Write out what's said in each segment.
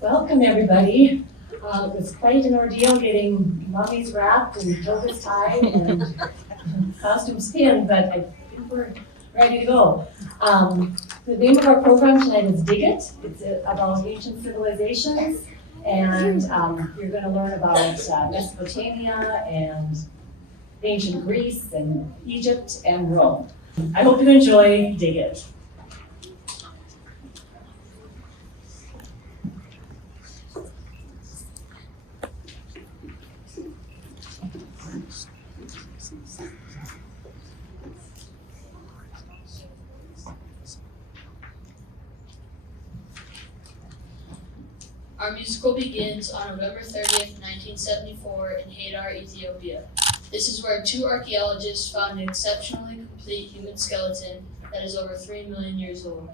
Welcome, everybody. It was quite an ordeal getting mummies wrapped and togas tied and costumes pinned, but I think we're ready to go. The name of our program tonight is Dig It. It's about ancient civilizations, and you're going to learn about Mesopotamia and ancient Greece and Egypt and Rome. I hope you enjoy Dig It. Our musical begins on November 30th, 1974 in Hadar, Ethiopia. This is where two archaeologists found an exceptionally complete human skeleton that is over 3 million years old.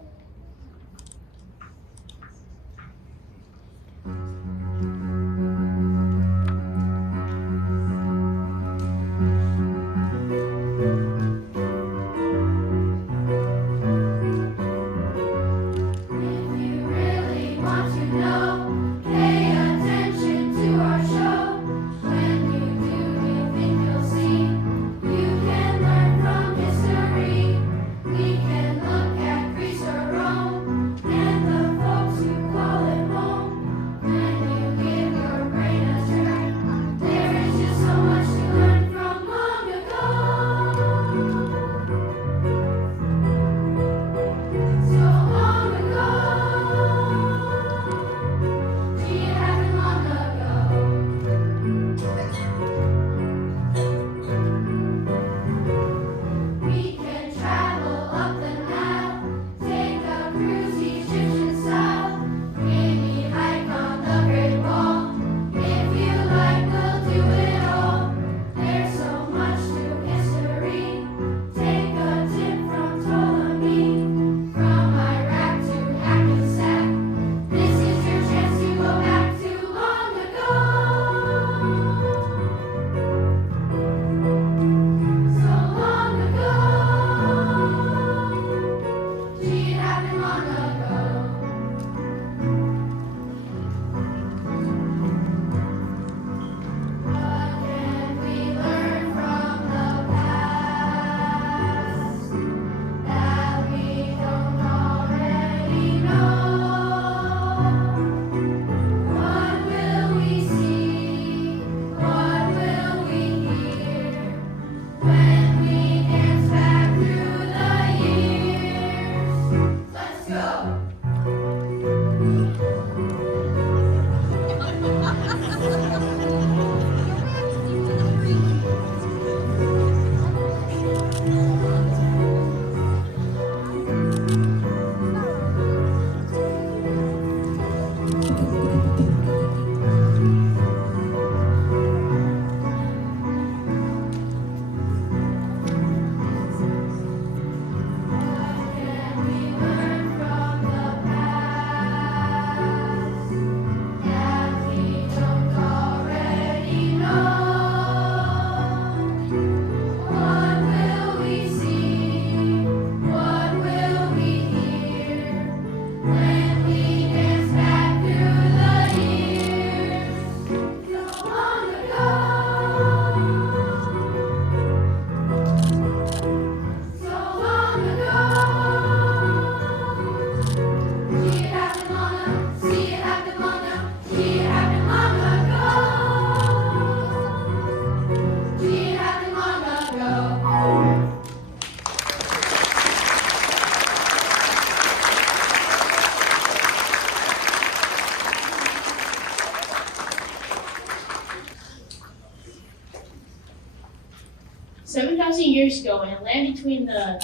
Years ago, in a land between the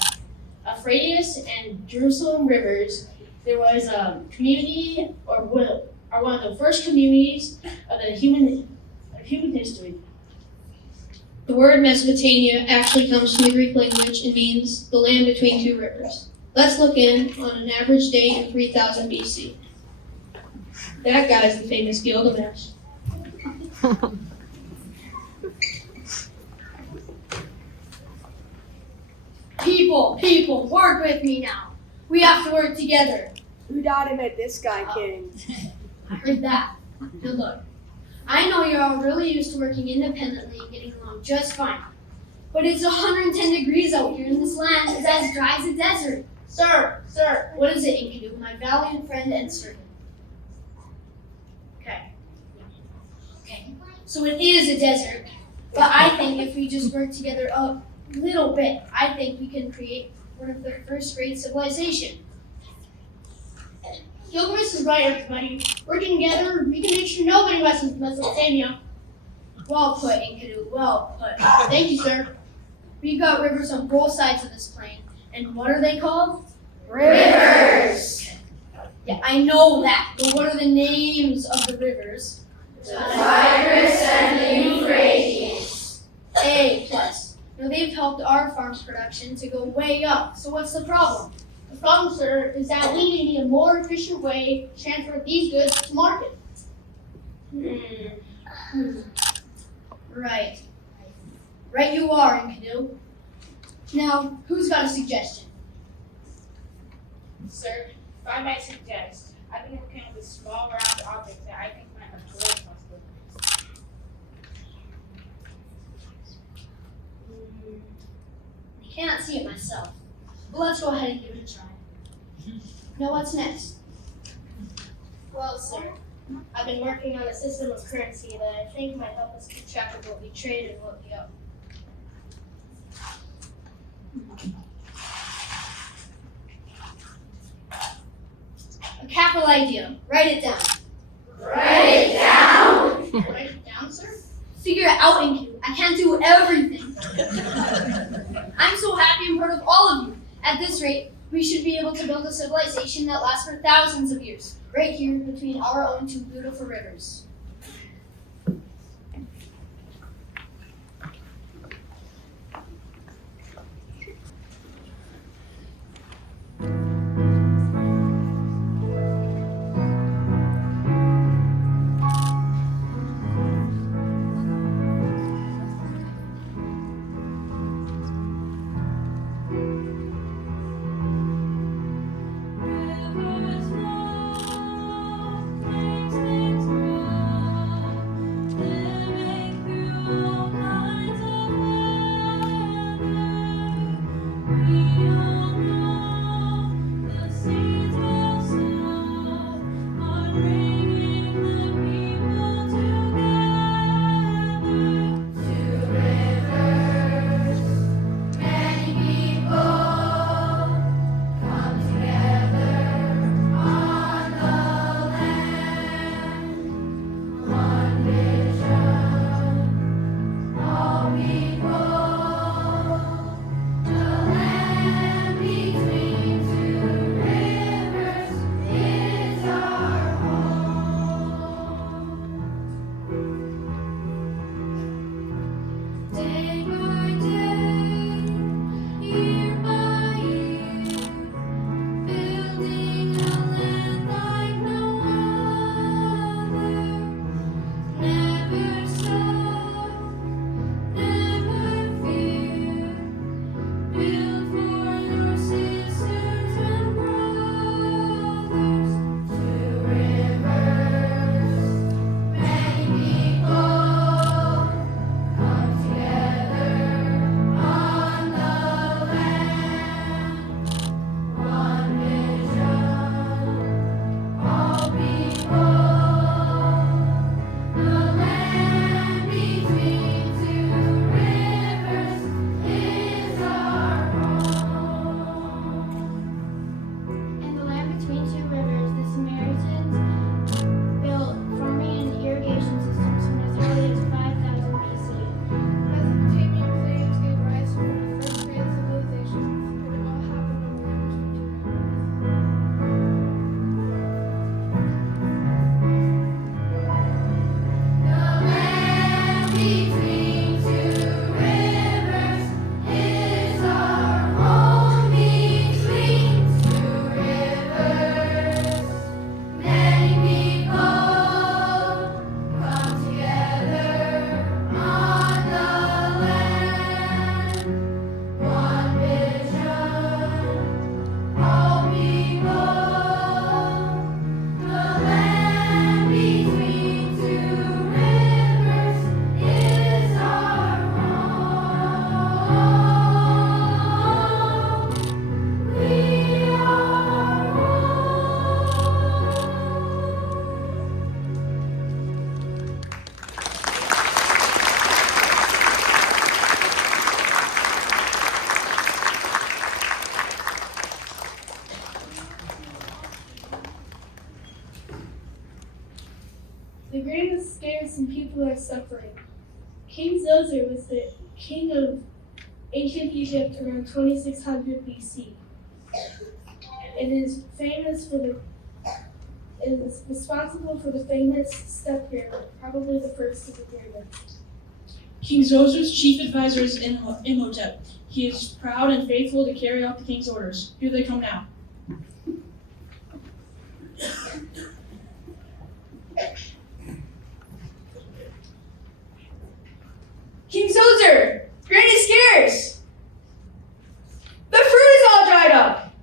Euphrates and Jerusalem rivers, there was a community, or one of the first communities of human history. The word Mesopotamia actually comes from the Greek language and means the land between two rivers. Let's look in on an average day in 3000 BC. That guy's the famous Gilgamesh. People, work with me now. We have to work together. Who doubt him at this guy, King? I heard that. Now look, I know you're all really used to working independently and getting along just fine. But it's 110 degrees out here, and this land is as dry as a desert. Sir, What is it, Enkidu, my valiant friend and servant? Okay. So it is a desert, but I think if we just work together a little bit, I think we can create one of the first great civilization. Gilchrist is right, everybody. Working together, we can make sure nobody messes with Mesopotamia. Well put, Enkidu, well put. Thank you, sir. We've got rivers on both sides of this plain, and what are they called? Rivers. Yeah, I know that, but what are the names of the rivers? The Tigris and the Euphrates. A plus. Now they've helped our farm production to go way up, so what's the problem? The problem, sir, is that we need a more efficient way to transfer these goods to market. Right. Right you are, Enkidu. Now, who's got a suggestion? Sir, if I might suggest, I've been working with a small round object that I think might absorb most of I cannot see it myself, but let's go ahead and give it a try. Now what's next? Well, sir, I've been working on a system of currency that I think might help us keep track of what we trade and what we owe. A capital idea. Write it down. Write it down, sir? Figure it out, Enkidu. I can't do everything. I'm so happy and proud of all of you. At this rate, we should be able to build a civilization that lasts for thousands of years, right here between our own two beautiful rivers. greatest scares and people are suffering. King Zoser was the king of ancient Egypt around 2600 BC. It is responsible for the famous step pyramid, probably the first of the pyramids. King Zoser's chief advisor is Imhotep. He is proud and faithful to carry out the king's orders. Here they come now. King Zoser, greatest scarce. The fruit is all dried up.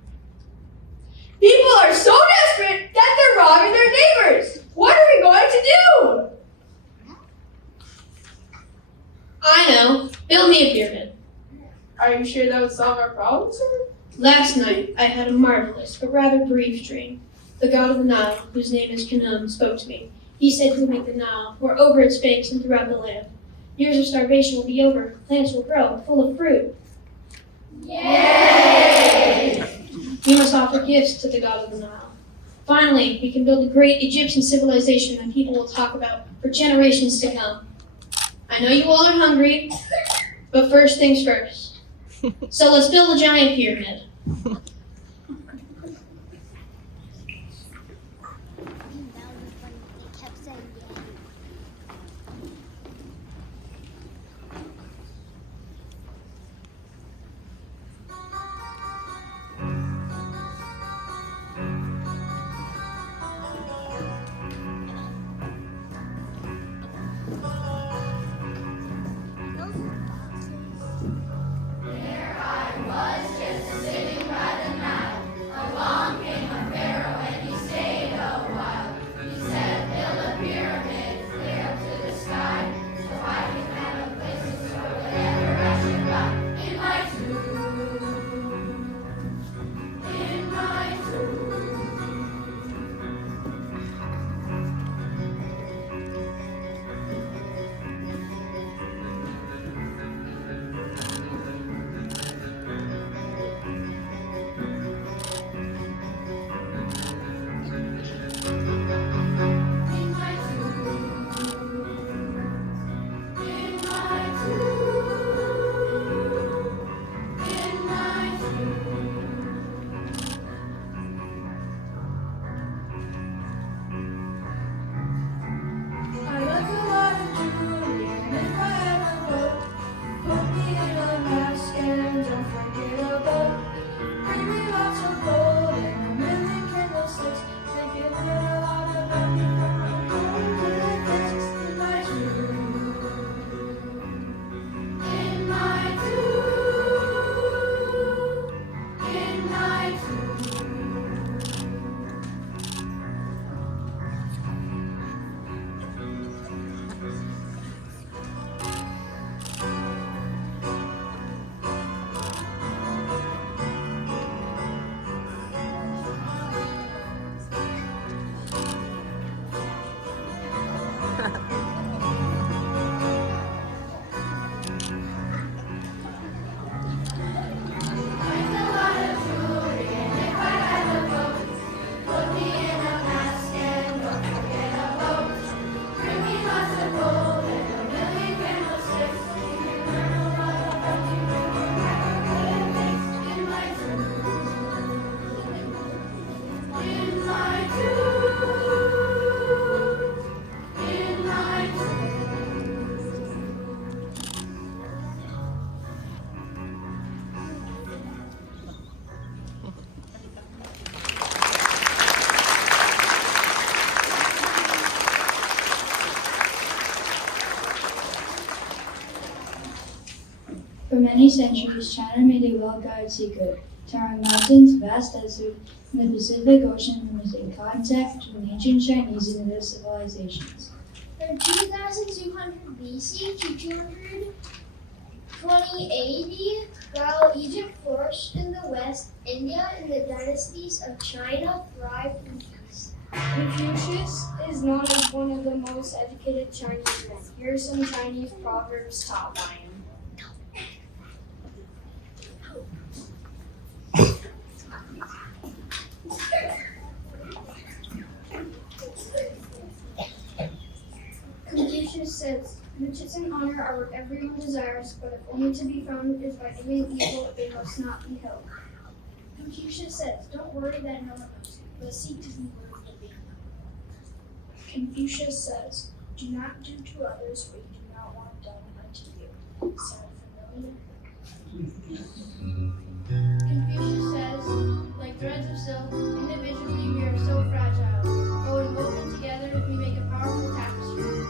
People are so desperate that they're robbing their neighbors. What are we going to do? I know. Build me a pyramid. Are you sure that would solve our problem, sir? Last night, I had a marvelous but rather brief dream. The god of the Nile, whose name is Khnum, spoke to me. He said he would make the Nile pour over its banks and throughout the land. Years of starvation will be over. Plants will grow, full of fruit. Yay! We must offer gifts to the god of the Nile. Finally, we can build a great Egyptian civilization that people will talk about for generations to come. I know you all are hungry, but first things first. So let's build a giant pyramid. For many centuries, China made a well-guarded secret. Towering mountains, vast desert, and the Pacific Ocean was a contact between ancient Chinese and other civilizations. From 2200 BC to 220 AD, while Egypt flourished in the west, India and the dynasties of China thrived in the east. Confucius is known as one of the most educated Chinese men. Here are some Chinese proverbs taught by him. Riches and honor are what everyone desires, but if only to be found is by doing evil, they must not be held. Confucius says, don't worry that no one knows you, but seek to be worthy of being known. Confucius says, do not do to others what you do not want done unto you. Sound familiar? Confucius says, like threads of silk, individually we are so fragile, but when woven together, we make a powerful tapestry.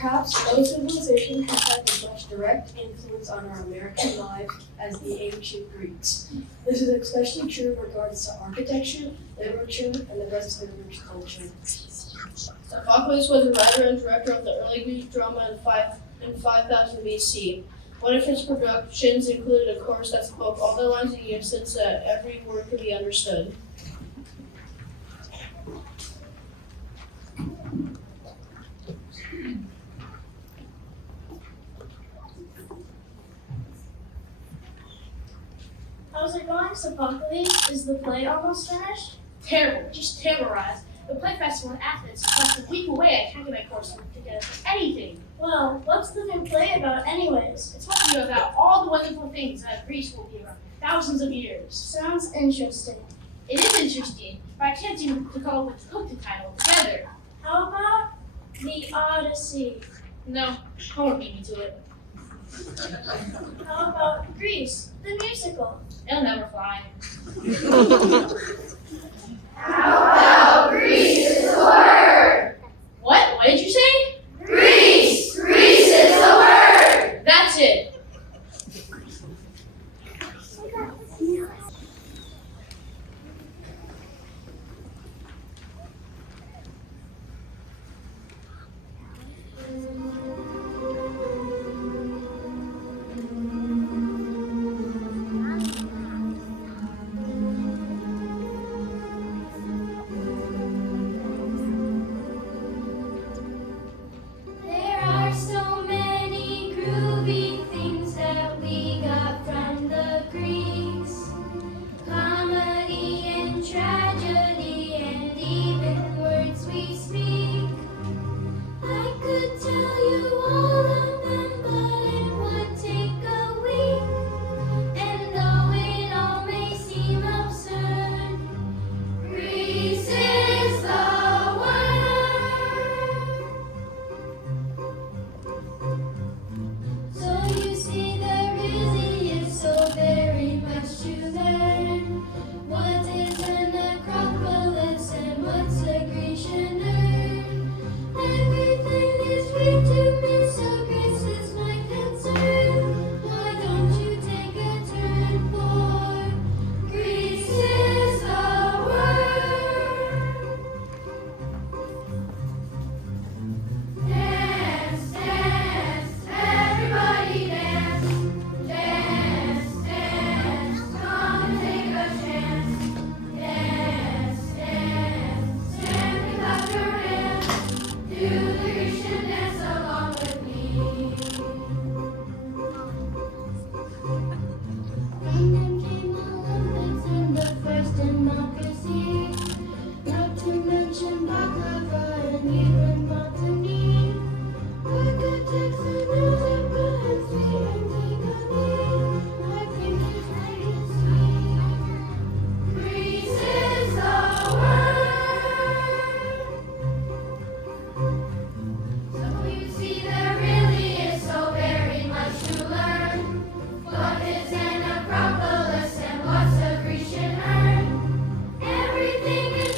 Perhaps no civilization has had as much direct influence on our American life as the ancient Greeks. This is especially true in regards to architecture, literature, and the rest of the rich culture. Sophocles was a writer and director of the early Greek drama in 5000 BC. One of his productions included a chorus that spoke all the lines in unison so that every word could be understood. How's it going, Sophocles? Is the play almost finished? Terrible, just terrorized. The play festival in Athens is less than a week away. I can't get my course together for anything. Well, what's the new play about anyways? It's supposed to be about all the wonderful things that Greece will be around for thousands of years. Sounds interesting. It is interesting, but I can't seem to come up with the title together. How about the Odyssey? No, homework beat me to it. How about Greece, the musical? It'll never fly. How about Greece is the word? What? What did you say? Greece! Greece is the word! That's it.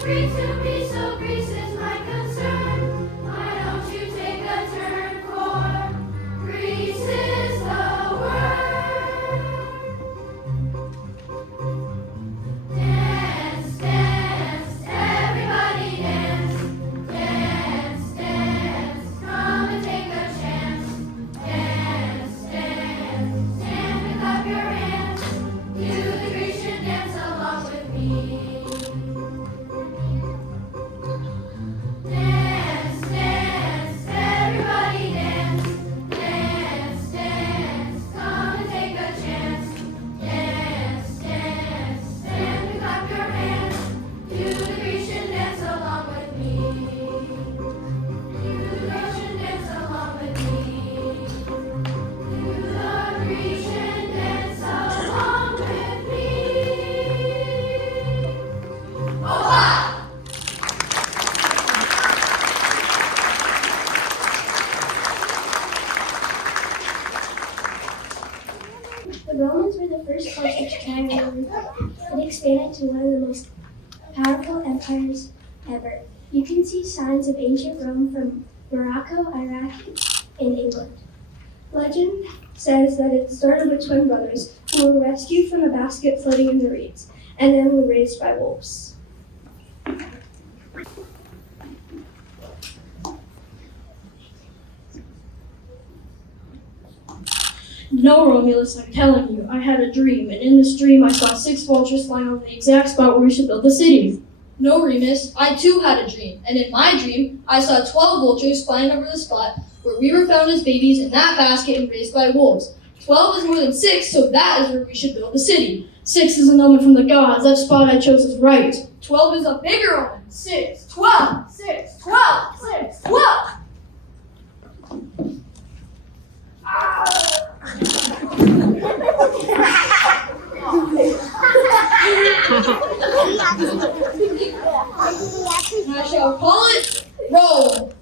Greece to me, so Greece is my concern. Why don't you take a turn for Greece is the word. Dance, dance, everybody dance. Dance, dance, come and take a chance. Dance, dance, stand and clap your hands. Do the Grecian dance along with me. Dance, dance, everybody dance. Dance, dance, come and take a chance. Dance, dance, stand and clap your hands. Do the Grecian dance along with me. Do the Grecian dance along with me. Do the Grecian dance along with me. Oha! The Romans were the first culture to carry the river. It expanded to one of the most powerful empires ever. You can see signs of ancient Rome from Morocco, Iraq, and England. Legend says that it started with twin brothers who were rescued from a basket floating in the reeds, and then were raised by wolves. No, Romulus, I'm telling you, I had a dream, and in this dream I saw 6 vultures flying over the exact spot where we should build the city. No, Remus, I too had a dream, and in my dream, I saw 12 vultures flying over the spot where we were found as babies in that basket and raised by wolves. 12 is more than 6, so that is where we should build the city. 6 is an omen from the gods. That spot I chose is right. 12 is a bigger one. 6, 12, 6, 12, 6, 12. I shall call it roll.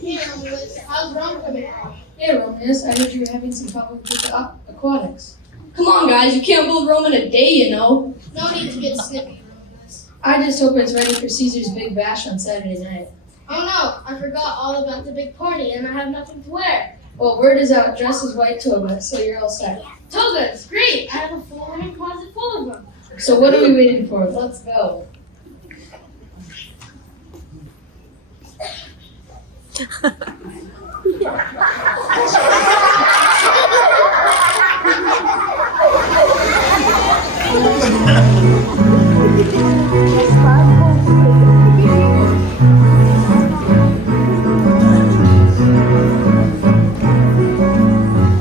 Hey, Romulus, how's Rome coming along? Hey, Romulus, I heard you were having some problems with the aquatics. Come on, guys, you can't build Rome in a day, you know. No need to get snippy, Romulus. I just hope it's ready for Caesar's big bash on Saturday night. Oh no, I forgot all about the big party and I have nothing to wear. Well, word is out, dress as white toga, so you're all set. Togas, great! I have a full linen closet full of them. So what are we waiting for? Let's go.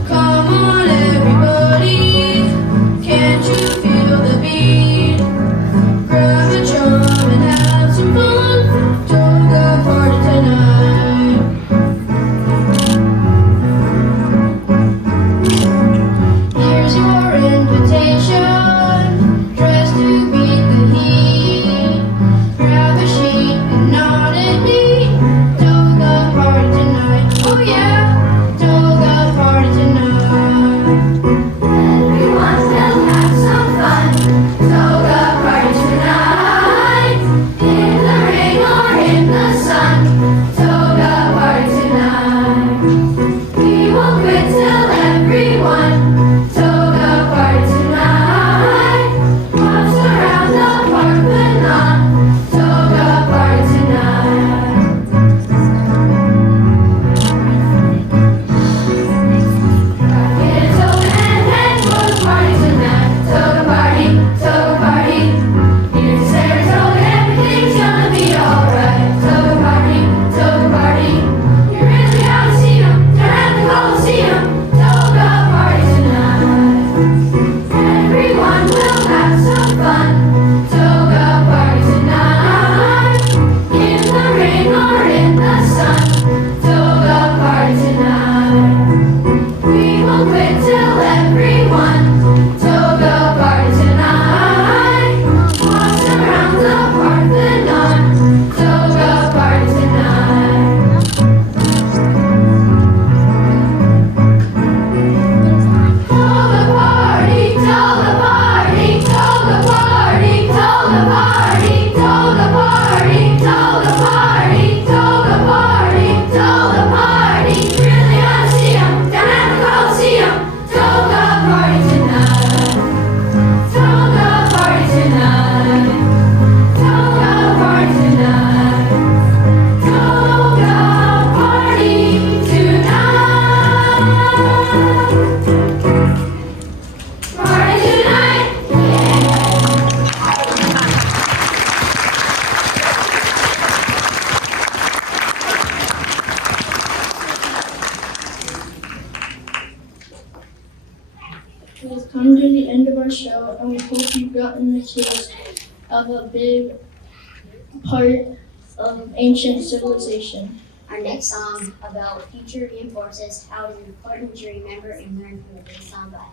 Come on, everybody, can't you feel the beat? Grab a drum and have some fun. Toga party tonight. We have come to the end of our show, and we hope you've gotten a taste of a big part of ancient civilization. Our next song about future reinforces how it is important to remember and learn from the great song by.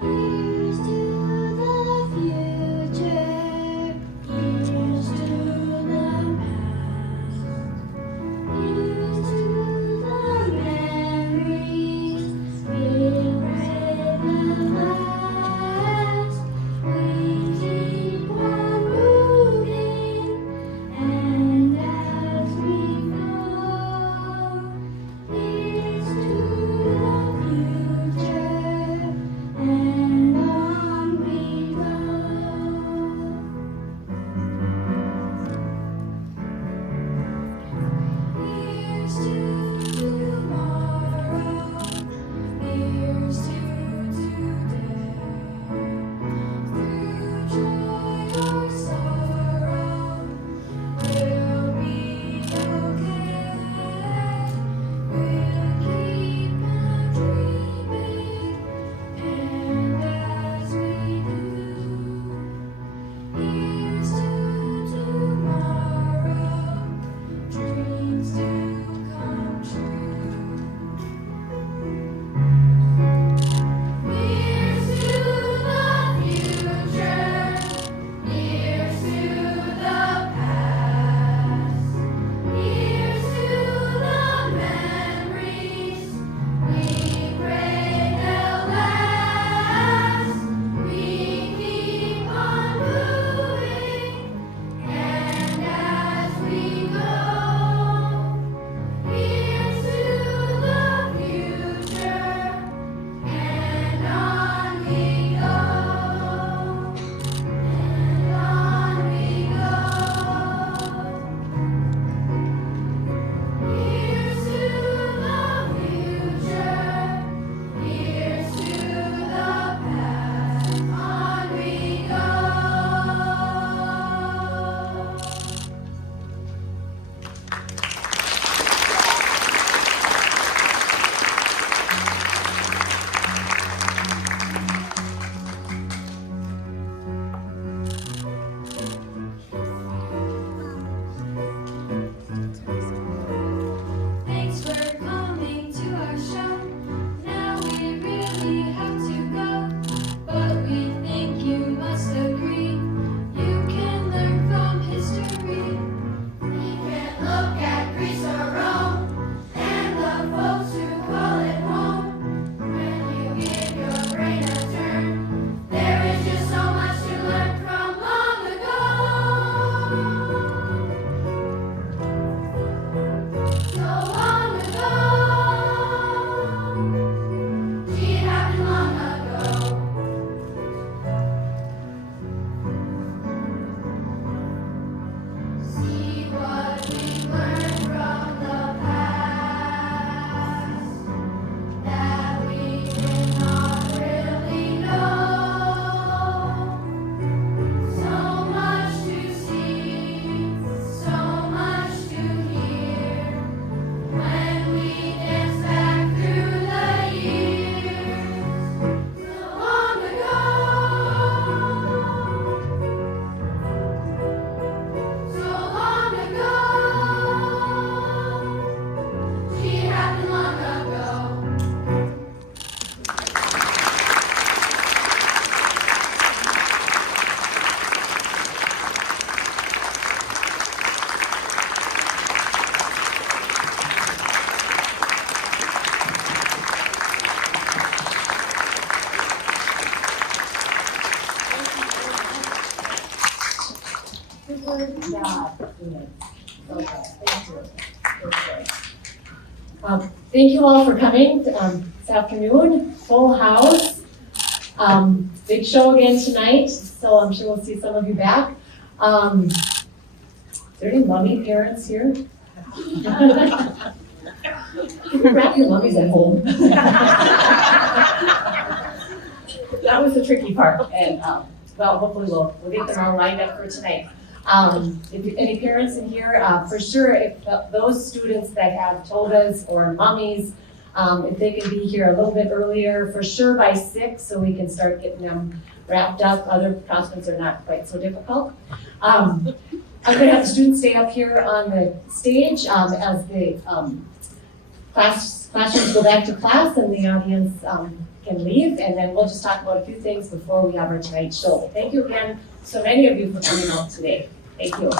Here's to the future, here's to the past, here's to the memories we'll brave and last. We keep on moving, and as we go, here's to the future. And on we go. Here's to tomorrow. Here's to today. Through joy or sorrow, we'll be okay. We'll keep on dreaming. And as we do, here's to tomorrow, dreams do come true. Here's to the future, here's to the past, here's to the memories we pray they'll last. We keep on moving, and as we go, here's to the future, and on we go, and on we go. Here's to the future, here's to the past, on we go. Thanks for coming to our show. Now we really have to go, but we think you must agree. You can learn from history. We can look at Greece or Rome and the folks who call it home. When you give your brain a turn, there is just so much to learn from long ago. So long ago, she happened long ago. See what we learned from the past that we did not really know. So much to see, so much to hear. When we dance back through the years, so long ago, so long ago, she happened long ago. Good job. Good. Okay, thank you. Good. Thank you all for coming this afternoon. Full house. Big show again tonight, so I'm sure we'll see some of you back. Is there any mummy parents here? You can wrap your mummies at home. was the tricky part, and, well, hopefully we'll get them all lined up for tonight. If any parents in here, for sure, if those students that have togas or mummies, if they can be here a little bit earlier, for sure by 6, so we can start getting them wrapped up. Other costumes are not quite so difficult. I'm gonna have the students stay up here on the stage, as the, classrooms go back to class and the audience, can leave, and then we'll just talk about a few things before we have our tonight's show. Thank you again, so many of you, for coming out today. Thank you.